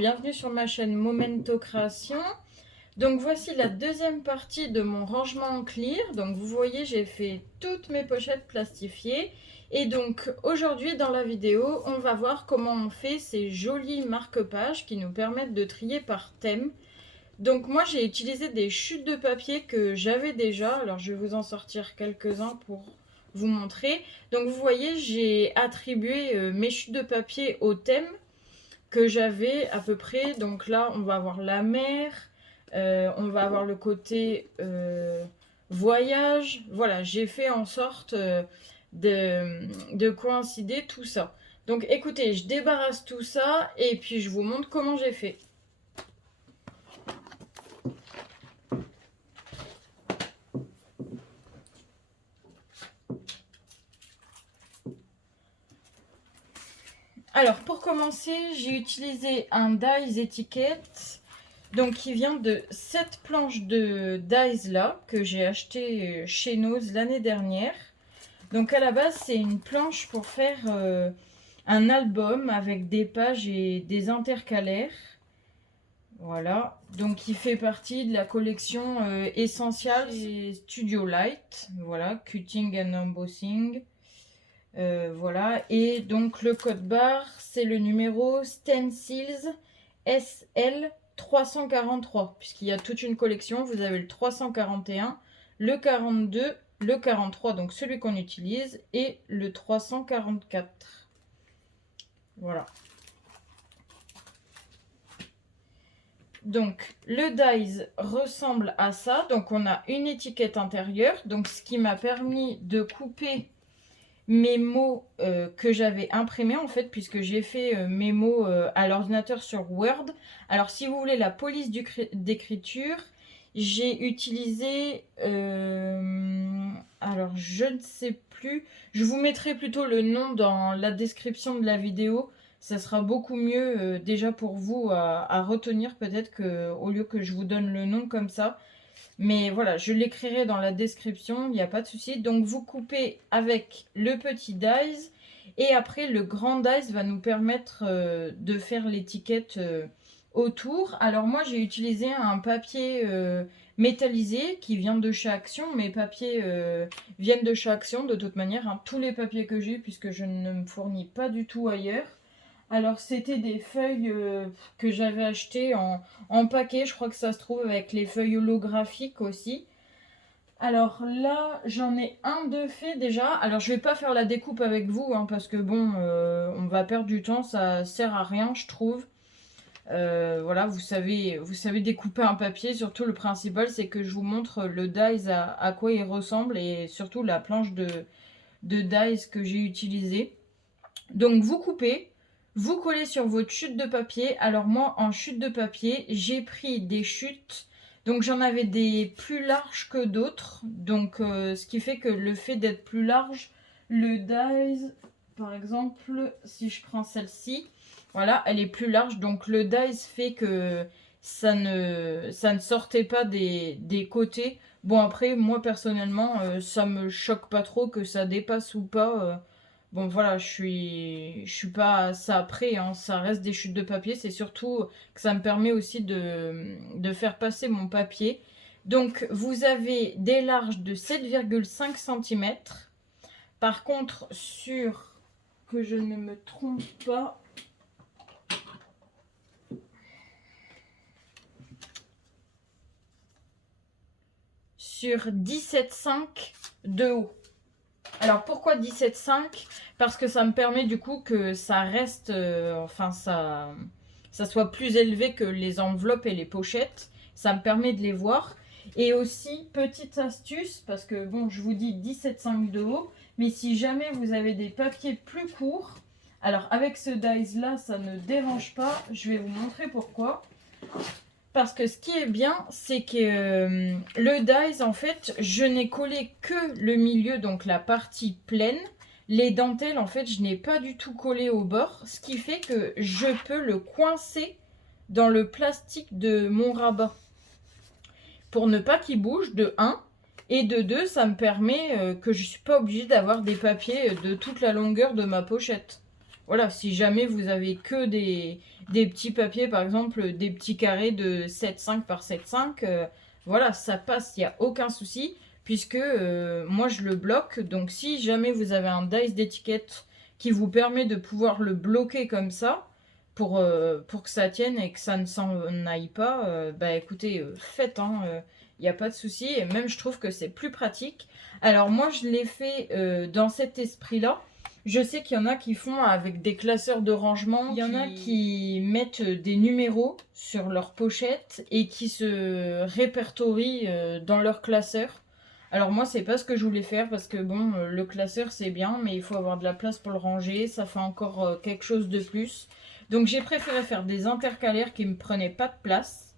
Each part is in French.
bienvenue sur ma chaîne Momento Création. Donc voici la deuxième partie de mon rangement en clear. Donc vous voyez, j'ai fait toutes mes pochettes plastifiées. Et donc aujourd'hui dans la vidéo, on va voir comment on fait ces jolis marque-pages qui nous permettent de trier par thème. Donc moi j'ai utilisé des chutes de papier que j'avais déjà. Alors je vais vous en sortir quelques-uns pour vous montrer. Donc vous voyez, j'ai attribué mes chutes de papier au thème que j'avais à peu près. Donc là, on va avoir la mer, on va avoir le côté voyage. Voilà, j'ai fait en sorte de coïncider tout ça. Donc écoutez, je débarrasse tout ça et puis je vous montre comment j'ai fait. Alors pour commencer, j'ai utilisé un dies étiquette, donc qui vient de cette planche de dies là que j'ai acheté chez Nose l'année dernière. Donc à la base c'est une planche pour faire un album avec des pages et des intercalaires. Voilà, donc il fait partie de la collection Essentials et Studio Light. Voilà, Cutting and Embossing. Voilà, et donc le code barre, c'est le numéro Stencils SL 343, puisqu'il y a toute une collection. Vous avez le 341, le 42, le 43, donc celui qu'on utilise, et le 344. Voilà. Donc le dies ressemble à ça. Donc on a une étiquette intérieure, donc ce qui m'a permis de couper mes mots que j'avais imprimés en fait, puisque j'ai fait mes mots à l'ordinateur sur Word. Alors si vous voulez la police d'écriture, j'ai utilisé alors je ne sais plus, je vous mettrai plutôt le nom dans la description de la vidéo. Ça sera beaucoup mieux déjà pour vous à retenir, peut-être que au lieu que je vous donne le nom comme ça. Mais voilà, je l'écrirai dans la description, il n'y a pas de souci. Donc vous coupez avec le petit dies et après le grand dies va nous permettre de faire l'étiquette autour. Alors moi j'ai utilisé un papier métallisé qui vient de chez Action. Mes papiers viennent de chez Action de toute manière, hein. Tous les papiers que j'ai, puisque je ne me fournis pas du tout ailleurs. Alors c'était des feuilles que j'avais achetées en paquet, je crois que ça se trouve avec les feuilles holographiques aussi. Alors là, j'en ai un de fait déjà. Alors je vais pas faire la découpe avec vous, hein, parce que bon, on va perdre du temps, ça sert à rien je trouve. Voilà, vous savez découper un papier, surtout le principal c'est que je vous montre le dies à quoi il ressemble et surtout la planche de dies que j'ai utilisée. Donc vous coupez. Vous collez sur votre chute de papier. Alors moi, en chute de papier, j'ai pris des chutes. Donc j'en avais des plus larges que d'autres. Donc ce qui fait que le fait d'être plus large, le dies, par exemple, si je prends celle-ci, voilà, elle est plus large. Donc le dies fait que ça ne sortait pas des côtés. Bon après, moi personnellement, ça me choque pas trop que ça dépasse ou pas. Bon voilà, je suis pas ça près, hein, ça reste des chutes de papier, c'est surtout que ça me permet aussi de faire passer mon papier. Donc vous avez des larges de 7,5 cm. Par contre, que je ne me trompe pas, sur 17,5 de haut. Alors pourquoi 17,5? Parce que ça me permet du coup que ça reste, enfin ça soit plus élevé que les enveloppes et les pochettes. Ça me permet de les voir. Et aussi, petite astuce, parce que bon, je vous dis 17,5 de haut, mais si jamais vous avez des papiers plus courts, alors avec ce dies là, ça ne dérange pas. Je vais vous montrer pourquoi. Parce que ce qui est bien, c'est que le dies, en fait, je n'ai collé que le milieu, donc la partie pleine. Les dentelles, en fait, je n'ai pas du tout collé au bord. Ce qui fait que je peux le coincer dans le plastique de mon rabat. Pour ne pas qu'il bouge, de 1. Et de 2, ça me permet que je ne suis pas obligée d'avoir des papiers de toute la longueur de ma pochette. voilà, si jamais vous avez que des petits papiers, par exemple, des petits carrés de 7,5 par 7,5, voilà, ça passe, il n'y a aucun souci, puisque moi je le bloque. Donc si jamais vous avez un dice d'étiquette qui vous permet de pouvoir le bloquer comme ça, pour que ça tienne et que ça ne s'en aille pas, bah écoutez, faites, hein, il n'y a pas de souci. Et même je trouve que c'est plus pratique. Alors moi je l'ai fait dans cet esprit-là. Je sais qu'il y en a qui font avec des classeurs de rangement. Il y en a qui mettent des numéros sur leur pochette et qui se répertorient dans leur classeur. Alors moi, c'est pas ce que je voulais faire parce que bon, le classeur c'est bien, mais il faut avoir de la place pour le ranger. Ça fait encore quelque chose de plus. Donc j'ai préféré faire des intercalaires qui me prenaient pas de place.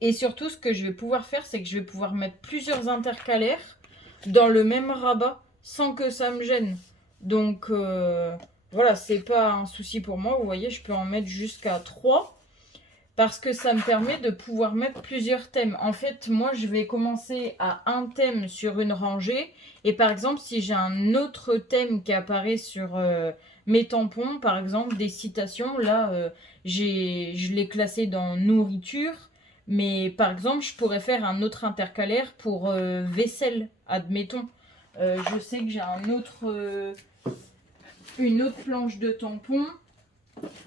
Et surtout, ce que je vais pouvoir faire, c'est que je vais pouvoir mettre plusieurs intercalaires dans le même rabat sans que ça me gêne. Donc voilà, c'est pas un souci pour moi. Vous voyez, je peux en mettre jusqu'à 3 parce que ça me permet de pouvoir mettre plusieurs thèmes. En fait, moi, je vais commencer à un thème sur une rangée. Et par exemple, si j'ai un autre thème qui apparaît sur mes tampons, par exemple des citations, là, je l'ai classé dans nourriture. Mais par exemple, je pourrais faire un autre intercalaire pour vaisselle, admettons. Je sais que j'ai une autre planche de tampons.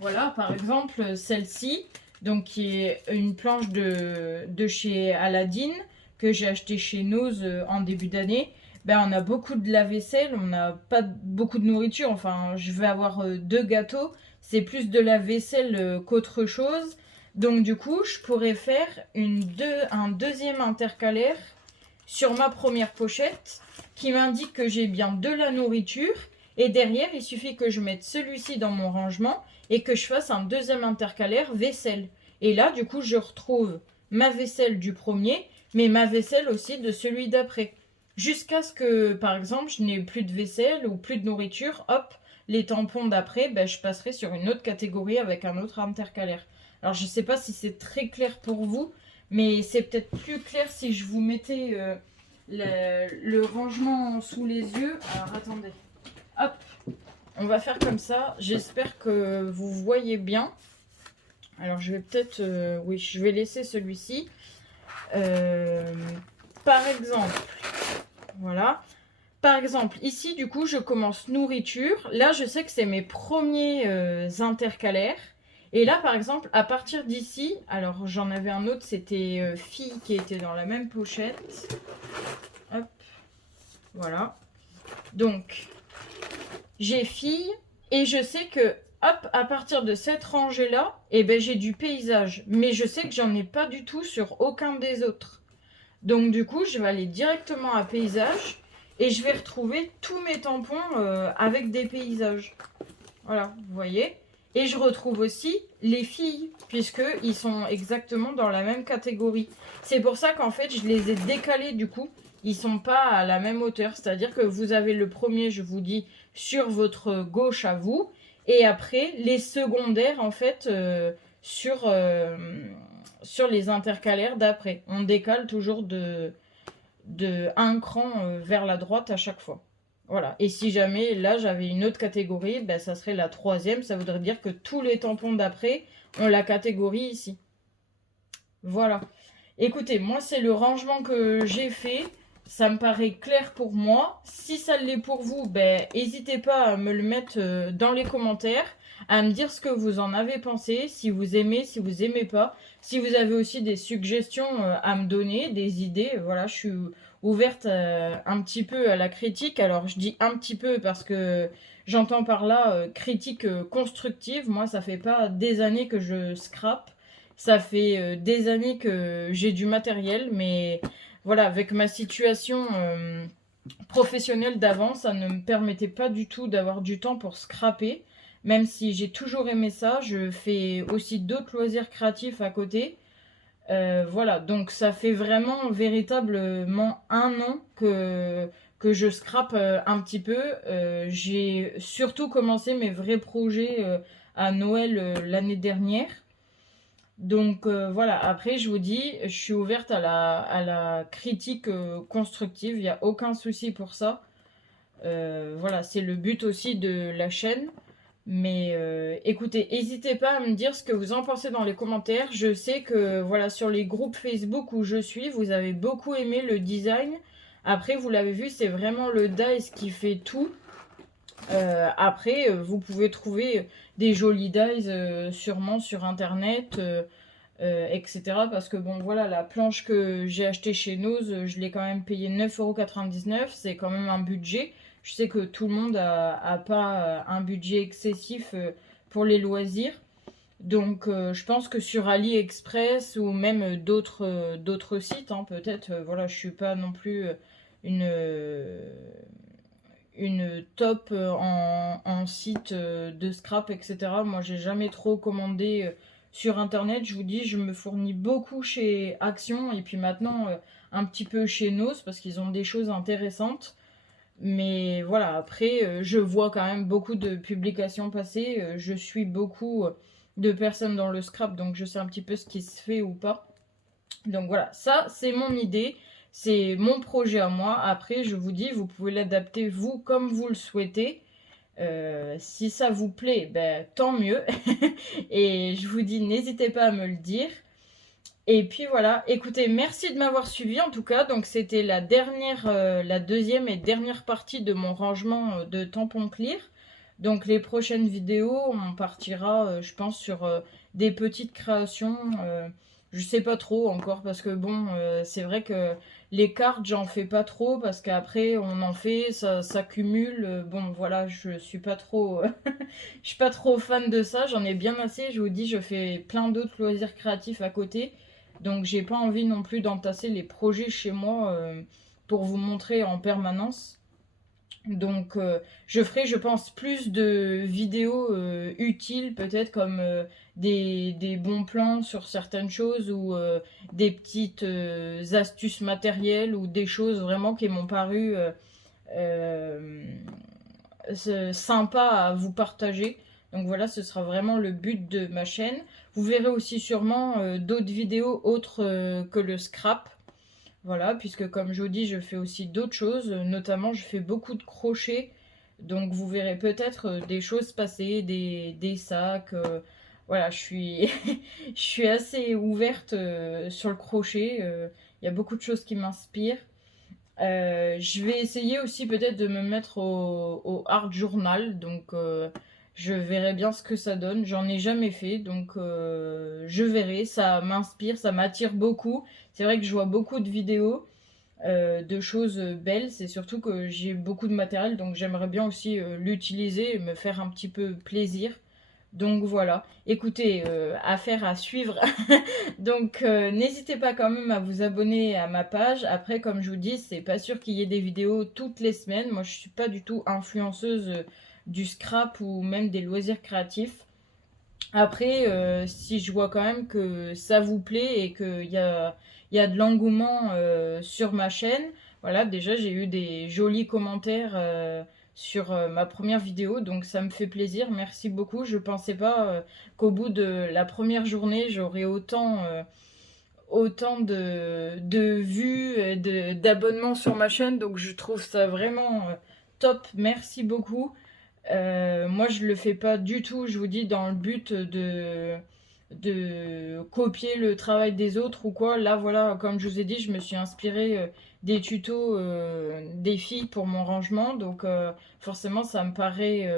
Voilà, par exemple, celle-ci, donc qui est une planche de chez Aladdin que j'ai acheté chez Nose en début d'année. Ben, on a beaucoup de lave-vaisselle, on n'a pas beaucoup de nourriture. Enfin, je vais avoir 2 gâteaux. C'est plus de la vaisselle qu'autre chose. Donc, du coup, je pourrais faire un deuxième intercalaire sur ma première pochette qui m'indique que j'ai bien de la nourriture. Et derrière, il suffit que je mette celui-ci dans mon rangement et que je fasse un deuxième intercalaire vaisselle. Et là, du coup, je retrouve ma vaisselle du premier, mais ma vaisselle aussi de celui d'après. Jusqu'à ce que, par exemple, je n'ai plus de vaisselle ou plus de nourriture, hop, les tampons d'après, ben, je passerai sur une autre catégorie avec un autre intercalaire. Alors, je ne sais pas si c'est très clair pour vous, mais c'est peut-être plus clair si je vous mettais le rangement sous les yeux. Alors, attendez. Hop, on va faire comme ça. J'espère que vous voyez bien. Alors, je vais peut-être... oui, je vais laisser celui-ci. Par exemple, voilà. Par exemple, ici, du coup, je commence nourriture. Là, je sais que c'est mes premiers intercalaires. Et là, par exemple, à partir d'ici, alors j'en avais un autre, c'était fille qui était dans la même pochette. Hop, voilà. Donc, j'ai fille et je sais que, hop, à partir de cette rangée-là, eh ben, j'ai du paysage. Mais je sais que j'en ai pas du tout sur aucun des autres. Donc, du coup, je vais aller directement à paysage et je vais retrouver tous mes tampons avec des paysages. Voilà, vous voyez. Et je retrouve aussi les filles, puisqu'ils sont exactement dans la même catégorie. C'est pour ça qu'en fait, je les ai décalés du coup. Ils sont pas à la même hauteur. C'est-à-dire que vous avez le premier, je vous dis, sur votre gauche à vous. Et après, les secondaires, en fait, sur les intercalaires d'après. On décale toujours de un cran vers la droite à chaque fois. Voilà. Et si jamais là j'avais une autre catégorie, ben, ça serait la troisième. Ça voudrait dire que tous les tampons d'après ont la catégorie ici. Voilà. Écoutez, moi c'est le rangement que j'ai fait. Ça me paraît clair pour moi. Si ça l'est pour vous, ben n'hésitez pas à me le mettre dans les commentaires, à me dire ce que vous en avez pensé, si vous aimez, si vous aimez pas. Si vous avez aussi des suggestions à me donner, des idées, voilà, je suis ouverte un petit peu à la critique. Alors je dis un petit peu parce que j'entends par là critique constructive. Moi, ça fait pas des années que je scrape. Ça fait des années que j'ai du matériel, mais voilà, avec ma situation professionnelle d'avant, ça ne me permettait pas du tout d'avoir du temps pour scraper. Même si j'ai toujours aimé ça, je fais aussi d'autres loisirs créatifs à côté. Voilà, donc ça fait vraiment véritablement un an que je scrape un petit peu. J'ai surtout commencé mes vrais projets à Noël l'année dernière. Donc voilà, après je vous dis, je suis ouverte à la critique constructive, il n'y a aucun souci pour ça. Voilà, c'est le but aussi de la chaîne. Mais écoutez, n'hésitez pas à me dire ce que vous en pensez dans les commentaires. Je sais que voilà, sur les groupes Facebook où je suis, vous avez beaucoup aimé le design. Après, vous l'avez vu, c'est vraiment le dies qui fait tout. Après, vous pouvez trouver des jolis dies sûrement sur internet, etc. Parce que bon, voilà, la planche que j'ai achetée chez Nose, je l'ai quand même payé 9,99 €. C'est quand même un budget. Je sais que tout le monde a pas un budget excessif pour les loisirs. Donc, je pense que sur AliExpress ou même d'autres sites, hein, peut-être, voilà, je suis pas non plus une, une top en site de scrap, etc. Moi, j'ai jamais trop commandé sur internet. Je vous dis, je me fournis beaucoup chez Action et puis maintenant un petit peu chez Nose parce qu'ils ont des choses intéressantes. Mais voilà, après, je vois quand même beaucoup de publications passer. Je suis beaucoup de personnes dans le scrap, donc je sais un petit peu ce qui se fait ou pas. Donc voilà, ça c'est mon idée, c'est mon projet à moi. Après, je vous dis, vous pouvez l'adapter vous comme vous le souhaitez. Si ça vous plaît, ben, tant mieux. Et je vous dis, n'hésitez pas à me le dire. Et puis voilà, écoutez, merci de m'avoir suivi en tout cas. Donc c'était la deuxième et dernière partie de mon rangement de tampons clear. Donc les prochaines vidéos, on partira, je pense, sur des petites créations. Je sais pas trop encore parce que bon, c'est vrai que les cartes, j'en fais pas trop parce qu'après on en fait, ça cumule. Bon, voilà, je suis pas trop, je suis pas trop fan de ça. J'en ai bien assez. Je vous dis, je fais plein d'autres loisirs créatifs à côté. Donc j'ai pas envie non plus d'entasser les projets chez moi pour vous montrer en permanence. Donc je ferai, je pense, plus de vidéos utiles, peut-être comme des bons plans sur certaines choses ou des petites astuces matérielles ou des choses vraiment qui m'ont paru euh, sympas à vous partager. Donc voilà, ce sera vraiment le but de ma chaîne. Vous verrez aussi sûrement d'autres vidéos autres que le scrap. Voilà, puisque comme je vous dis, je fais aussi d'autres choses. Notamment, je fais beaucoup de crochets. Donc vous verrez peut-être des choses passer, des sacs. Voilà, je suis, je suis assez ouverte sur le crochet. Il y a beaucoup de choses qui m'inspirent. Je vais essayer aussi peut-être de me mettre au art journal. Donc je verrai bien ce que ça donne. J'en ai jamais fait. Donc je verrai. Ça m'inspire, ça m'attire beaucoup. C'est vrai que je vois beaucoup de vidéos de choses belles. C'est surtout que j'ai beaucoup de matériel. Donc j'aimerais bien aussi l'utiliser et me faire un petit peu plaisir. Donc voilà, écoutez, affaire à suivre. Donc n'hésitez pas quand même à vous abonner à ma page. Après, comme je vous dis, c'est pas sûr qu'il y ait des vidéos toutes les semaines. Moi, je suis pas du tout influenceuse du scrap ou même des loisirs créatifs. Après, si je vois quand même que ça vous plaît et qu'il y a de l'engouement sur ma chaîne, voilà, déjà j'ai eu des jolis commentaires sur ma première vidéo, donc ça me fait plaisir. Merci beaucoup. Je pensais pas qu'au bout de la première journée, j'aurais autant de vues, d'abonnements sur ma chaîne, donc je trouve ça vraiment top. Merci beaucoup. Moi, je le fais pas du tout, je vous dis, dans le but de copier le travail des autres ou quoi. Là, voilà, comme je vous ai dit, je me suis inspirée des tutos des filles pour mon rangement. Donc, forcément, ça me paraît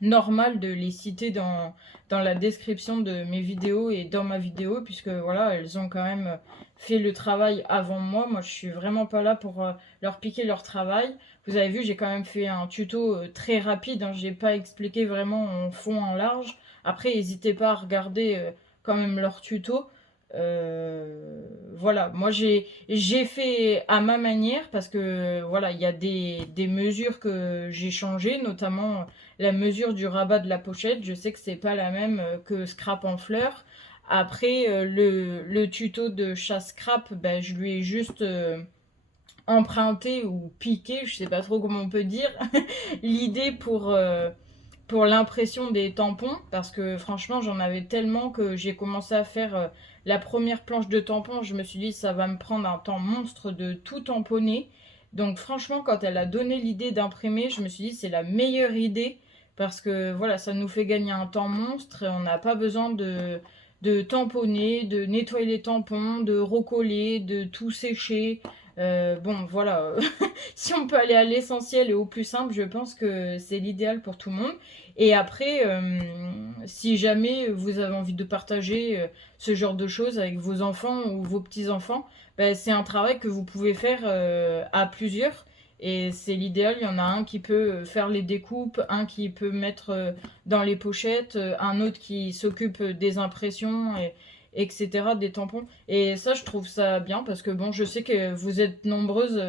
normal de les citer dans la description de mes vidéos et dans ma vidéo, puisque voilà, elles ont quand même fait le travail avant moi. Moi, je suis vraiment pas là pour leur piquer leur travail. Vous avez vu, j'ai quand même fait un tuto très rapide, hein. J'ai pas expliqué vraiment en fond, en large. Après, n'hésitez pas à regarder quand même leur tuto. Voilà, moi j'ai fait à ma manière parce que voilà, il y a des mesures que j'ai changées, notamment la mesure du rabat de la pochette. Je sais que c'est pas la même que scrap en fleurs. Après, le tuto de chasse scrap, ben, je lui ai juste emprunté ou piqué, je sais pas trop comment on peut dire, l'idée pour l'impression des tampons, parce que franchement j'en avais tellement que j'ai commencé à faire la première planche de tampons. Je me suis dit ça va me prendre un temps monstre de tout tamponner. Donc franchement, quand elle a donné l'idée d'imprimer, je me suis dit c'est la meilleure idée parce que voilà, ça nous fait gagner un temps monstre et on n'a pas besoin de tamponner, de nettoyer les tampons, de recoller, de tout sécher. Bon, voilà, si on peut aller à l'essentiel et au plus simple, je pense que c'est l'idéal pour tout le monde. Et après, si jamais vous avez envie de partager ce genre de choses avec vos enfants ou vos petits-enfants, bah, c'est un travail que vous pouvez faire à plusieurs. Et c'est l'idéal, il y en a un qui peut faire les découpes, un qui peut mettre dans les pochettes, un autre qui s'occupe des impressions, etc., des tampons. Et ça, je trouve ça bien parce que bon, je sais que vous êtes nombreuses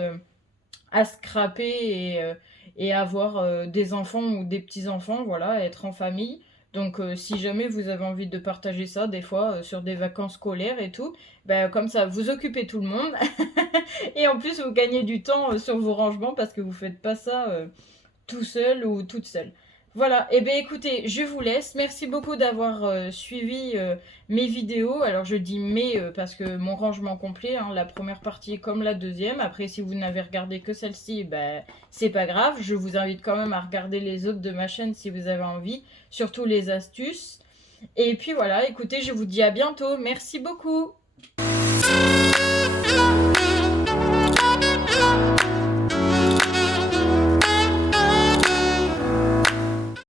à scraper et avoir des enfants ou des petits-enfants, voilà, être en famille. Donc si jamais vous avez envie de partager ça, des fois, sur des vacances scolaires et tout, bah, comme ça, vous occupez tout le monde. Et en plus, vous gagnez du temps sur vos rangements parce que vous faites pas ça tout seul ou toute seule. Voilà, et bien écoutez, je vous laisse. Merci beaucoup d'avoir suivi mes vidéos. Alors je dis mes parce que mon rangement complet, hein, la première partie comme la deuxième. Après, si vous n'avez regardé que celle-ci, ben, c'est pas grave. Je vous invite quand même à regarder les autres de ma chaîne si vous avez envie, surtout les astuces. Et puis voilà, écoutez, je vous dis à bientôt. Merci beaucoup.